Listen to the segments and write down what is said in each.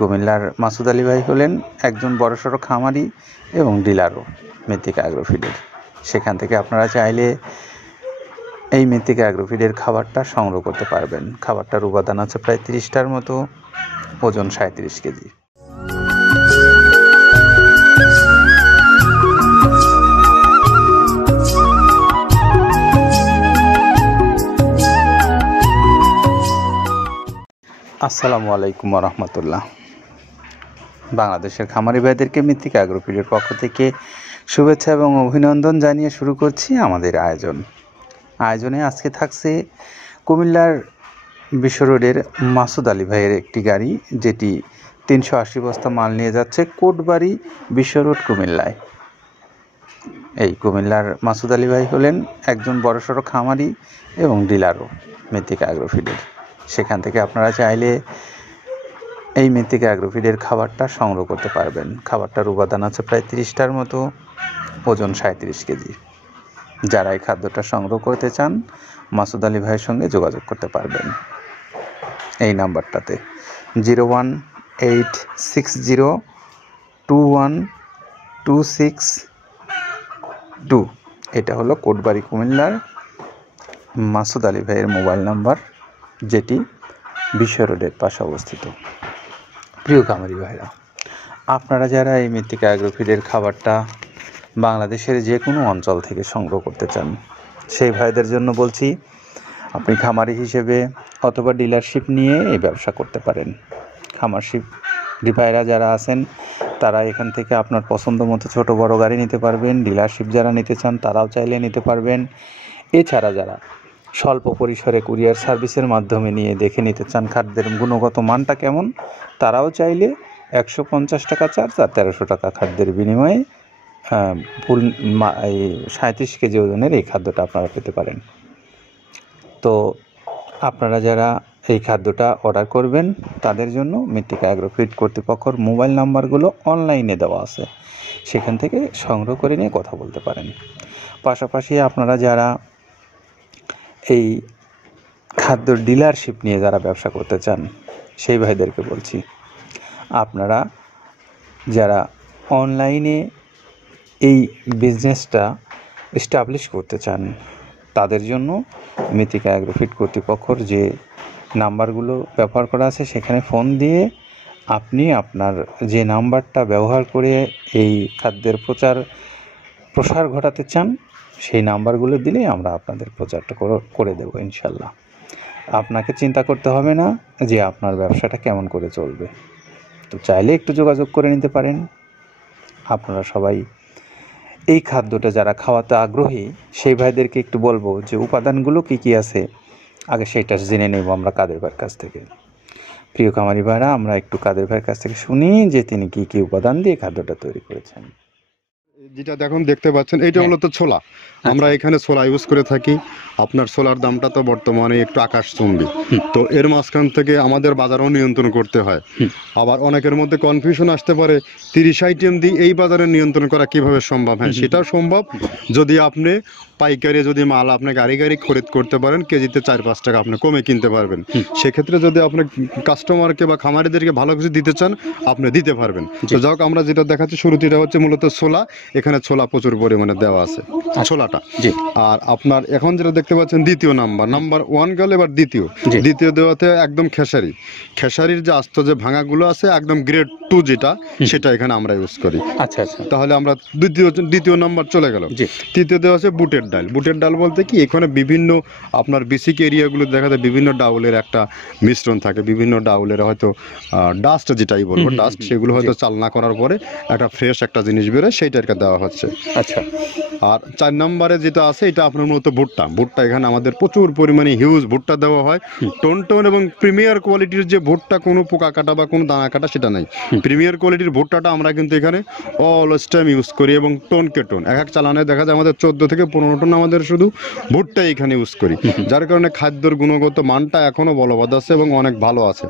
কুমিল্লার মাসুদ আলী ভাই হলেন একজন বড়সড় খামারি এবং ডিলারও মৃত্তিকা অ্যাগ্রোফিডের। সেখান থেকে আপনারা চাইলে এই মৃত্তিকা অ্যাগ্রোফিডের খাবারটা সংগ্রহ করতে পারবেন। খাবারটার উপাদান আছে প্রায় 30টার মতো, ওজন 37 কেজি। আসসালামু আলাইকুম রহমতুল্লাহ। বাংলাদেশের খামারি ভাইদেরকে মৃত্তিকা অ্যাগ্রোফিডের পক্ষ থেকে শুভেচ্ছা এবং অভিনন্দন জানিয়ে শুরু করছি আমাদের আয়োজনে আজকে থাকছে কুমিল্লার বিশ্ব রোডের মাসুদ আলী ভাইয়ের একটি গাড়ি, যেটি 380 বস্তা মাল নিয়ে যাচ্ছে কোটবাড়ি বিশ্ব রোড কুমিল্লায়। এই কুমিল্লার মাসুদ আলী ভাই হলেন একজন বড়সড় খামারি এবং ডিলারও মৃত্তিকা অ্যাগ্রোফিডের। সেখান থেকে আপনারা চাইলে এই মৃত্তিকা অ্যাগ্রোফিডের খাবারটা সংগ্রহ করতে পারবেন। খাবারটার উপাদান আছে প্রায় 30টার মতো, ওজন 37 কেজি। যারা এই খাদ্যটা সংগ্রহ করতে চান মাসুদ আলী ভাইয়ের সঙ্গে যোগাযোগ করতে পারবেন এই নাম্বারটাতে 01860212622। এটা হলো কোটবাড়ি কুমিল্লার মাসুদ আলী ভাইয়ের মোবাইল নাম্বার, যেটি বিশ্ব রোডের পাশে অবস্থিত। প্রিয় খামারি ভাইরা, আপনারা যারা এই মৃত্তিকা অ্যাগ্রোফিডের খাবারটা বাংলাদেশের যে কোনো অঞ্চল থেকে সংগ্রহ করতে চান, সেই ভাইদের জন্য বলছি, আপনি খামারি হিসেবে অথবা ডিলারশিপ নিয়ে এই ব্যবসা করতে পারেন। খামারশিপ ভাইরা যারা আছেন তারা এখান থেকে আপনার পছন্দ মতো ছোট বড় গাড়ি নিতে পারবেন। ডিলারশিপ যারা নিতে চান তারাও চাইলে নিতে পারবেন। এছাড়া যারা স্বল্প পরিসরে কুরিয়ার সার্ভিসের মাধ্যমে নিয়ে দেখে নিতে চান খাদ্যের গুণগত মানটা কেমন, তারাও চাইলে 150 টাকা চার্জ আর 1300 টাকা খাদ্যের বিনিময়ে ফুল 37 কেজি ওজনের এই খাদ্যটা আপনারা পেতে পারেন। তো আপনারা যারা এই খাদ্যটা অর্ডার করবেন তাদের জন্য মৃত্তিকা অ্যাগ্রোফিড কর্তৃপক্ষের মোবাইল নাম্বারগুলো অনলাইনে দেওয়া আছে, সেখান থেকে সংগ্রহ করে নিয়ে কথা বলতে পারেন। পাশাপাশি আপনারা যারা এই খাদ্য ডিলারশিপ নিয়ে যারা ব্যবসা করতে চান, সেই ভাইদেরকে বলছি, আপনারা যারা অনলাইনে এই বিজনেসটা এস্টাবলিশ করতে চান তাদের জন্য মৃত্তিকা অ্যাগ্রোফিড কর্তৃপক্ষর যে নাম্বারগুলো ব্যবহার করা আছে সেখানে ফোন দিয়ে আপনি আপনার যে নাম্বারটা ব্যবহার করে এই খাদ্যের প্রসার ঘটাতে চান সেই নাম্বারগুলো দিলেই আমরা আপনাদের প্রচারটা করে দেবো ইনশাল্লাহ। আপনাকে চিন্তা করতে হবে না যে আপনার ব্যবসাটা কেমন করে চলবে। তো চাইলে একটু যোগাযোগ করে নিতে পারেন। আপনারা সবাই এই খাদ্যটা যারা খাওয়াতে আগ্রহী সেই ভাইদেরকে একটু বলবো যে উপাদানগুলো কী আছে আগে সেটা জেনে নেব আমরা কাদের ভাইয়ের কাছ থেকে। প্রিয় খামারি ভাইরা, আমরা একটু কাদের ভাইয়ের কাছ থেকে শুনি যে তিনি কী উপাদান দিয়ে খাদ্যটা তৈরি করেছেন। যেটা দেখুন দেখতে পাচ্ছেন এইটা হলো তো ছোলা। আমরা এখানে ছোলা ইউজ করে থাকি। আপনার ছোলার দামটা তো বর্তমানে একটু আকাশচুম্বী। তো এর মাঝখান থেকে আমাদের বাজারও নিয়ন্ত্রণ করতে হয়। আবার অনেকের মধ্যে কনফিউশন আসতে পারে 30 আইটেম দিয়ে এই বাজারে নিয়ন্ত্রণ করা কিভাবে সম্ভব। হ্যাঁ, সেটাও সম্ভব যদি আপনি পাইকারি যদি মাল আপনি গাড়ি খরিদ করতে পারেন, কেজিতে 4-5 টাকা আপনি কমে কিনতে পারবেন। সেক্ষেত্রে যদি আপনি কাস্টমারকে বা খামারিদেরকে ভালো কিছু দিতে চান আপনি দিতে পারবেন। তো যাই হোক, আমরা যেটা দেখাচ্ছি শুরুতে এটা হচ্ছে মূলত ছোলা। এখানে ছোলা প্রচুর পরিমাণে দেওয়া আছে ছোলাটা। আর আপনার এখন যেটা দেখতে পাচ্ছেন দ্বিতীয় নাম্বার 1 গেল, এবার দ্বিতীয় দেওয়াতে একদম খেসারির যে আস্ত যে ভাঙাগুলো আছে একদম গ্রেড 2 যেটা, সেটা এখানে আমরা ইউজ করি। আচ্ছা, তাহলে আমরা দ্বিতীয় নাম্বার চলে গেল। তৃতীয় দেওয়া আছে বুটের ডাল বলতে কি, এখানে বিভিন্ন আপনার বেসিক এরিয়াগুলো দেখা যায় বিভিন্ন ডাউলের একটা মিশ্রণ থাকে, বিভিন্ন ডাউলের হয়তো ডাস্ট যেটাই বলবো ডাস্ট, সেগুলো হয়তো চালনা করার পরে একটা ফ্রেশ একটা জিনিস বেরোয়, সেইটাকে দেওয়া হচ্ছে। আচ্ছা, আর 4 নম্বরে যেটা আছে এটা আপনার মূলত ভুট্টা। এখানে আমাদের প্রচুর পরিমাণে হিউজ ভুট্টা দেওয়া হয়। টোন এবং প্রিমিয়ার কোয়ালিটির যে ভুট্টা, কোনো পোকা কাটা বা কোনো দানা কাটা সেটা নাই। প্রিমিয়ার কোয়ালিটির ভুট্টাটা আমরা কিন্তু এখানে অলওয়েজ টাইম ইউজ করি এবং টোনকে টোন এক চালানে দেখা যায় আমাদের 14 থেকে 15 টন আমাদের শুধু ভুট্টা এখানে ইউজ করি, যার কারণে খাদ্যের গুণগত মানটা এখনো বলবৎ আছে এবং অনেক ভালো আছে।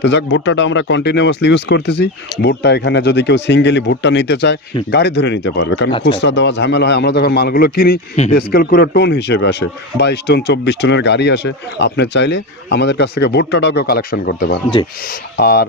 তো যাক, ভুট্টাটা আমরা কন্টিনিউয়াসলি ইউজ করতেছি। ভুট্টা এখানে যদি কেউ সিঙ্গেলি ভুট্টা নিতে চায় গাড়ি ধরে নিতে পারবে, কারণ খুচরা দেওয়া ঝামেলা হয়। আমরা যখন মালগুলো কিনি স্কেল করে টোন হিসেবে আসে, 22 টন 24 টনের গাড়ি আসে। আপনি চাইলে আমাদের কাছ থেকে ভুট্টাটাও কালেকশন করতে পারেন। আর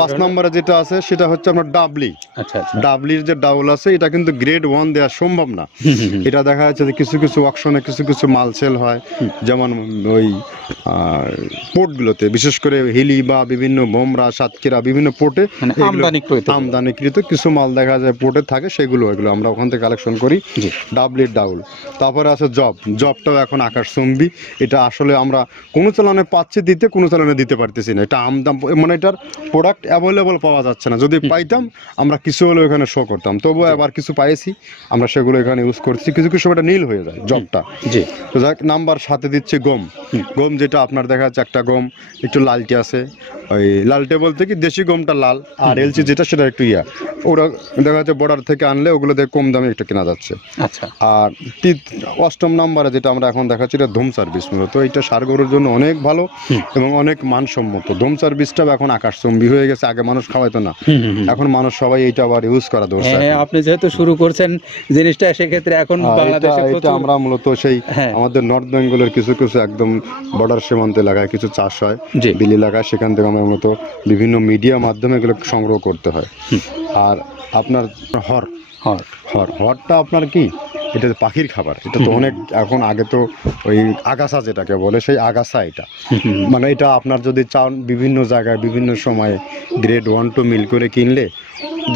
5 নম্বরে যেটা আছে সেটা হচ্ছে আপনার ডাবলি। আচ্ছা আচ্ছা। ডাবলির যে ডাউল আছে এটা কিন্তু গ্রেড 1 দেওয়া সম্ভব না। এটা দেখা যাচ্ছে যে কিছু কিছু অকশনে কিছু কিছু মাল সেল হয়, যেমন ওই পোর্টগুলোতে, বিশেষ করে হিলি বা বিভিন্ন বোমরা, সাতক্ষীরা বিভিন্ন পোর্টে মানে আমদানিকৃত কিছু মাল দেখা যায় পোর্টে থাকে, এগুলো আমরা ওখান থেকে কালেকশন করি। জি। ডাবলির ডাউল। তারপরে আছে জবটাও এখন আকাশচুম্বী। এটা আসলে আমরা কোনো চালানে পাচ্ছি দিতে, কোনো চালানে দিতে পারতেছি না। এটা আমদাম, মানে এটার প্রোডাক্ট অ্যাভেলেবল পাওয়া যাচ্ছে না। যদি পাইতাম আমরা কিছু হলেও এখানে শো করতাম, তবুও আবার কিছু পাইছি, আমরা সেগুলো এখানে ইউজ করছি। কিছু কিছু এটা নীল হয়ে যায় জবটা। জি। তো যাক, নাম্বার সাথে দিচ্ছে গম। গম যেটা আপনার দেখা যাচ্ছে একটা গম একটু লালটে আছে, ওই লালটে বলতে কি দেশি গমটা লাল, আর এলচি যেটা সেটা একটু ওরা দেখা যাচ্ছে বর্ডার থেকে আনলে ওগুলো দিয়ে কম দামে একটু কেনা যাচ্ছে। আচ্ছা। আর 8ম নাম্বারে যেটা আমরা এখন দেখাচ্ছি এটা ধুম সার্ভিস। মূলত এটা ষাঁড় গরুর জন্য অনেক ভালো এবং অনেক মানসম্মত। ধুম সার্ভিসটাও এখন আকাশচুম্বী হয়ে গেছে। আগে মানুষ খাওয়াইতো না, এখন মানুষ সবাই এইটা আবার ইউজ করা দরকার। হ্যাঁ, আপনি যেহেতু শুরু করছেন জিনিসটা, সেক্ষেত্রে এখন বাংলাদেশে এটা আমরা মূলত সেই আমাদের নর্থ বেঙ্গলের কিছু কিছু একদম বর্ডার সীমান্ত এলাকায় কিছু চাষ হয়, বিল এলাকায়, সেখান থেকে আমরা মূলত বিভিন্ন মিডিয়া মাধ্যমে এগুলো সংগ্রহ করতে হয়। আর আপনার হরটা আপনার কি, এটা পাখির খাবার। এটা তো অনেক এখন, আগে তো ওই আগাছা যেটাকে বলে সেই আগাছা এটা, মানে এটা আপনার যদি চান বিভিন্ন জায়গায় বিভিন্ন সময়ে গ্রেড 1 2 মিল করে কিনলে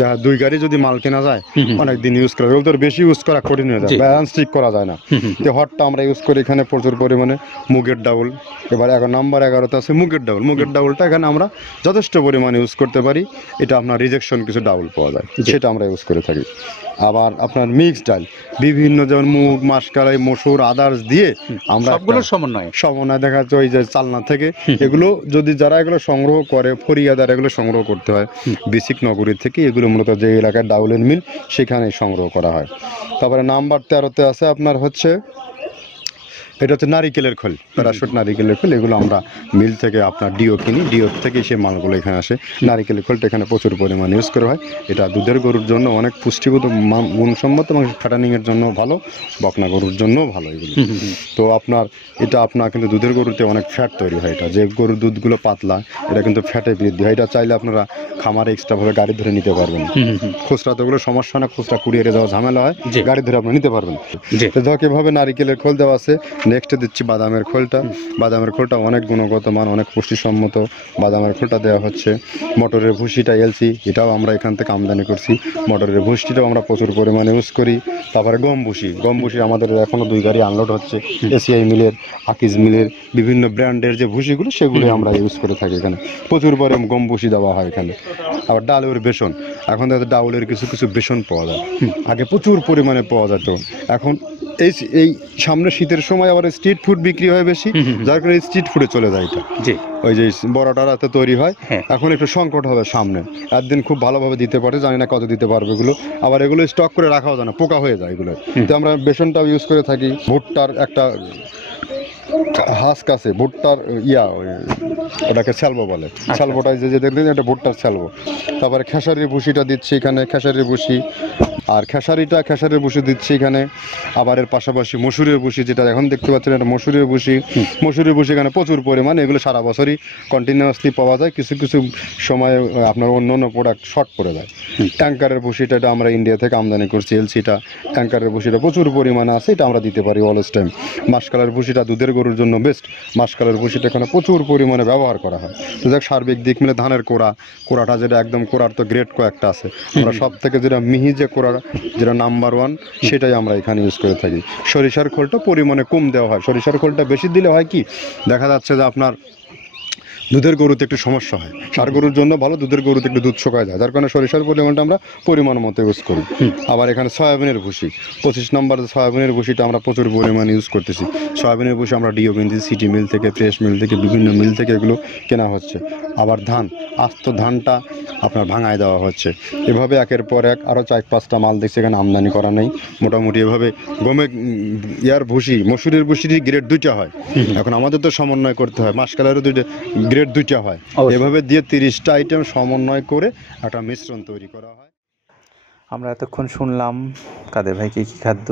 যা 2 গাড়ি যদি মাল কেনা যায় অনেক দিন ইউজ করা, ওগুলো তো বেশি ইউজ করা কঠিন হয়ে যায়, ব্যালেন্স ঠিক করা যায় না। তো হটটা আমরা ইউজ করি এখানে প্রচুর পরিমাণে। মুগের ডাউল, এবার নাম্বার 11তে আছে মুগের ডাউল। মুগের ডাউলটা এখানে আমরা যথেষ্ট পরিমাণে ইউজ করতে পারি। এটা আপনার রিজেকশন কিছু ডাউল পাওয়া যায়, সেটা আমরা ইউজ করে থাকি। আবার আপনার মিক্সড ডাল বিভিন্ন, যেমন মুগ, মাসকলাই, মসুর, আদার্স দিয়ে আমরা সবগুলো সমন্বয় দেখা যাচ্ছে ওই যে চালনা থেকে এগুলো যদি যারা এগুলো সংগ্রহ করে, ফরিয়াদার এগুলো সংগ্রহ করতে হয় বেসিক নগরী থেকে। এগুলো মূলত যে এলাকায় ডাউলের মিল সেখানেই সংগ্রহ করা হয়। তারপরে নাম্বার 13তে আছে আপনার হচ্ছে, এটা হচ্ছে নারিকেলের খোল, প্যারাশুট নারিকেলের খোল। এগুলো আমরা মিল থেকে আপনার ডিও কিনি, ডিও থেকে সেই মালগুলো এখানে আসে। নারিকেলের খোলটা এখানে প্রচুর পরিমাণে ইউজ করা হয়। এটা দুধের গরুর জন্য অনেক পুষ্টিগত গুণসম্মত এবং ফ্যাটানিংয়ের জন্য ভালো, বকনা গরুর জন্যও ভালো এগুলো। তো আপনার এটা আপনার কিন্তু দুধের গরুতে অনেক ফ্যাট তৈরি হয়। এটা যে গরুর দুধগুলো পাতলা, এটা কিন্তু ফ্যাটে বৃদ্ধি হয়। এটা চাইলে আপনারা খামারে এক্সট্রাভাবে গাড়ি ধরে নিতে পারবেন। খুচরা তো ওগুলো সমস্যা না, খুচরা কুরিয়ারে যাওয়া ঝামেলা হয়, গাড়ি ধরে আপনি নিতে পারবেন। তো ধক এভাবে নারিকেলের খোল দেওয়া আছে। নেক্সট দিচ্ছি বাদামের খোলটা। বাদামের খোলটা অনেক গুণগত মান, অনেক পুষ্টিসম্মত বাদামের খোলটা দেওয়া হচ্ছে। মটরের ভুসিটা এলসি, এটাও আমরা এখান থেকে আমদানি করছি। মটরের ভুসিটাও আমরা প্রচুর পরিমাণে ইউজ করি। তারপরে গম ভুসি আমাদের এখনও 2 গাড়ি আনলোড হচ্ছে। এসিআই মিলের, আকিজ মিলের বিভিন্ন ব্র্যান্ডের যে ভুসিগুলো সেগুলো আমরা ইউজ করে থাকি। এখানে প্রচুর পরিমাণে গম ভুসি দেওয়া হয় এখানে। আবার ডালের বেসন, এখন দেখা যায় ডাউলের কিছু কিছু বেসন পাওয়া যায়, আগে প্রচুর পরিমাণে পাওয়া যেত। এখন এই সামনে শীতের সময় আবার স্ট্রিট ফুড বিক্রি হয় বেশি, যার কারণে স্ট্রিট ফুডে চলে যায় এটা। ওই যে বড়টা রাতে তৈরি হয়, এখন একটু সংকট হবে সামনে। একদিন খুব ভালোভাবে দিতে পারে, জানি না কত দিতে পারবে এগুলো। আবার এগুলো স্টক করে রাখাও যায় না, পোকা হয়ে যায় এগুলো। তো আমরা বেসনটাও ইউজ করে থাকি। ভুট্টার একটা হাস্ক আছে, ভুট্টার ওটাকে স্যালবো বলে, স্যালবোটা যে দেখলেন এটা ভুট্টার স্যালবো। তারপরে খেসারির ভুসিটা দিচ্ছি এখানে, খেসারির ভুসি। আর খেসারির ভুসি দিচ্ছি এখানে। আবার এর পাশাপাশি মসুরের ভুসি, যেটা এখন দেখতে পাচ্ছেন এটা মসুরের ভুসি এখানে প্রচুর পরিমাণে। এগুলো সারা বছরই কন্টিনিউয়াসলি পাওয়া যায়, কিছু কিছু সময় আপনার অন্য প্রোডাক্ট শর্ট পড়ে যায়। ট্যাঙ্কারের ভুসিটা এটা আমরা ইন্ডিয়া থেকে আমদানি করছি, এলসিটা। ট্যাঙ্কারের ভুসিটা প্রচুর পরিমাণে আছে, এটা আমরা দিতে পারি অলওয়েজ টাইম। মাসকালের ভুসিটা দুধের গরুর জন্য বেস্ট। মাসকালের ভুসিটা এখানে প্রচুর পরিমাণে ব্যবহার করা হয়। তো দেখ, সার্বিক দিক মিলে ধানের কোড়াটা যেটা একদম, কোড়ার তো গ্রেড কয়েকটা আছে, আমরা সব থেকে যেটা মিহি যে কোড়া, যেটা নাম্বার 1, সেটাই আমরা এখানে ইউজ করে থাকি। সরিষার খোলটা পরিমাণে কম দেওয়া হয়। সরিষার খোলটা বেশি দিলে হয় কি, দেখা যাচ্ছে যে আপনার দুধের গরুতে একটু সমস্যা হয়। ষাঁড় গরুর জন্য ভালো, দুধের গরুতে একটু দুধ শুকায় যায়, যার কারণে সরিষার পরিমাণটা আমরা পরিমাণ মতো ইউজ করি। আবার এখানে সয়াবিনের ভুসি, 25 নম্বর সয়াবিনের ভুসিটা আমরা প্রচুর পরিমাণে ইউজ করতেছি। সয়াবিনের ভুসি আমরা ডিও কিনতেছি, সিটি মিল থেকে, ফ্রেশ মিল থেকে, বিভিন্ন মিল থেকে এগুলো কেনা হচ্ছে। আবার ধান, আস্ত ধানটা আপনার ভাঙায় দেওয়া হচ্ছে। এভাবে একের পর এক আরও 4-5টা মাল দেখছি এখানে আমদানি করা নেই। মোটামুটি এভাবে গমে ভুসি, মসুরের ভুসির গ্রেড 2টা হয়। এখন আমাদের তো সমন্বয় করতে হয়, মাসকালেরও গ্রেড 2টা হয়। এভাবে দিয়ে 30টা আইটেম সমন্বয় করে একটা মিশ্রণ তৈরি করা হয়। আমরা এতক্ষণ শুনলাম কাদের ভাই কী কী খাদ্য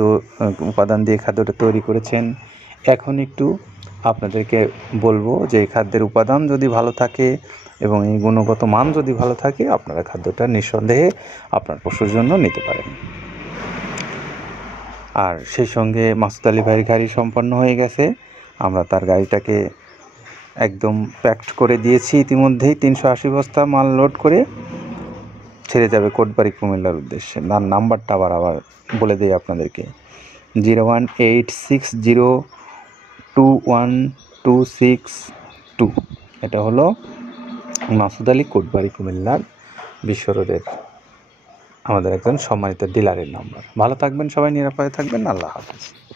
উপাদান দিয়ে খাদ্যটা তৈরি করেছেন। এখন একটু আপনাদেরকে বলবো যে এই খাদ্যের উপাদান যদি ভালো থাকে এবং এই গুণগত মান যদি ভালো থাকে, আপনারা খাদ্যটা নিঃসন্দেহে আপনার পশুর জন্য নিতে পারেন। আর সেই সঙ্গে মাসুদ আলী ভাইয়ের গাড়ি সম্পন্ন হয়ে গেছে। আমরা তার গাড়িটাকে একদম প্যাকড করে দিয়েছি ইতিমধ্যেই। 380 বস্তা মাল লোড করে ছেড়ে যাবে কোটবাড়ি কুমিল্লার উদ্দেশ্যে। তার নাম্বারটা আবার বলে দিই আপনাদেরকে, 01860212622। এটা হলো মাসুদ আলী কোটবাড়ি কুমিল্লার বিশ্ব রোডের আমাদের একজন সম্মানিত ডিলারের নাম্বার। ভালো থাকবেন সবাই, নিরাপদে থাকবেন। আল্লাহ হাফেজ।